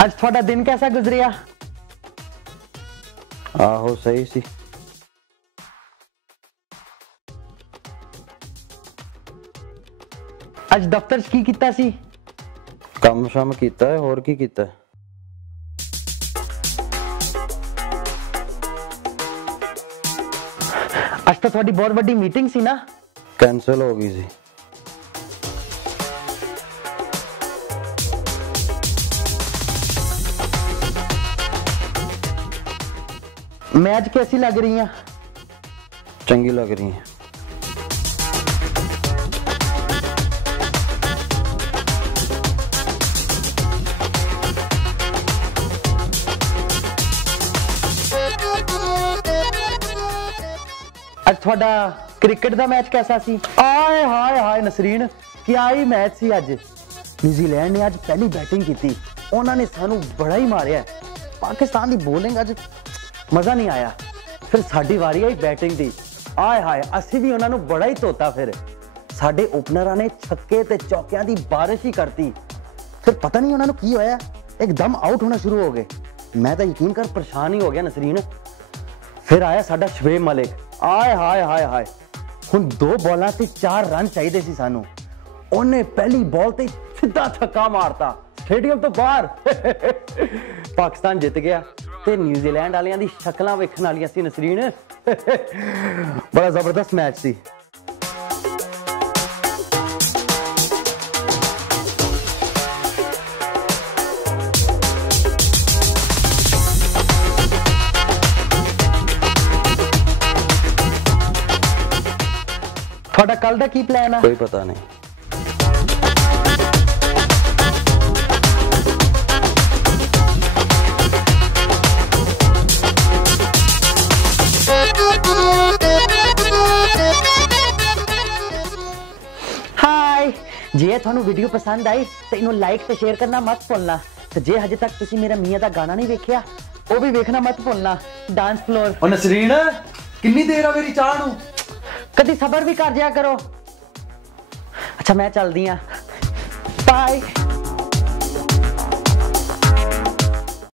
आज थोड़ा दिन कैसा गुजरिया? आहो सही सी। आज दफ्तर की कीता सी? काम शाम कीता है, होर की कीता है? आज तो थोड़ी बहुत बड़ी मीटिंग सी ना? कैंसिल हो गई सी। मैच कैसी लग रही है? चंगी लग रही है। आज थोड़ा क्रिकेट दा मैच कैसा सी? आए हाय हाय नसरीन, क्या ही मैच सी अज। न्यूजीलैंड ने आज पहली बैटिंग की थी, उन्होंने सानू बड़ा ही मारिया। पाकिस्तान की बॉलिंग अज मजा नहीं आया। फिर साडी वारी आई बैटिंग दी, आए हाय असी भी उन्होंने बड़ा ही धोता। फिर साडे ओपनरां ने छक्के ते चौकियां दी बारिश ही करती। फिर पता नहीं उन्होंने की होया, एकदम आउट होना शुरू हो गए। मैं तो यकीन कर परेशान ही हो गया नसरीन। फिर आया साडा शुएब मलिक, आए हाय हाय हाय, हुण 2 बॉलां ते 4 रन चाहिए सी सानू। उन्हें पहली बॉल ते सीधा छक्का मारता, स्टेडियम तो बाहर। पाकिस्तान जित गया ते न्यूजीलैंड वालियां दी शक्लां वेखण वालियां सी नसरीन। बड़ा जबरदस्त मैच सी। थोड़ा कल दा की प्लान है? कोई पता नहीं। हाय, जे थानू वीडियो पसंद आई तो इनू लाइक ते शेयर करना मत भुलना। ते जे हजे तक तुसी मेरा मियां दा गाना नहीं वेखिया, वो भी वेखना मत भुलना, डांस फ्लोर। ओ नसरीन, कितनी देर आ मेरी चाह नू? कदी सबर भी कर जाया करो। अच्छा मैं चलदी हां, बाय।